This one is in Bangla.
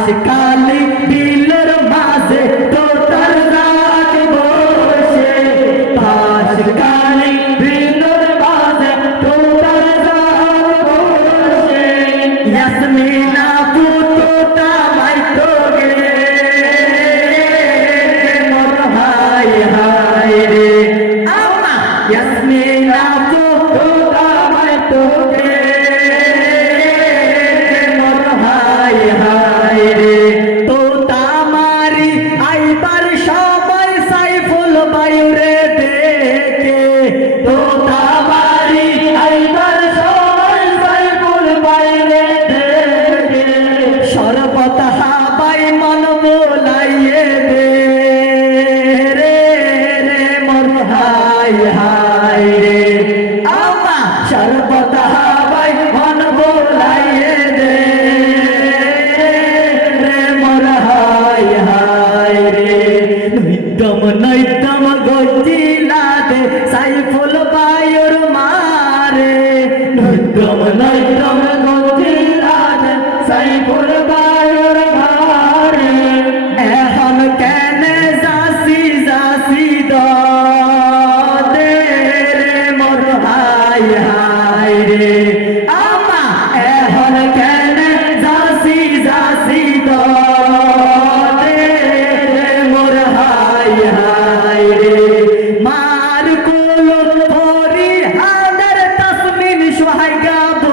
কালি বিলের মাঝে তোতার রাগ বসে। পাশ কালি বিলের মাঝে তোতার রাগ বসে। ইয়াসমিনা নৈতম গজিলাতে সাইফুল বায়ুর মারে। নৈতম নৈতম Obrigado.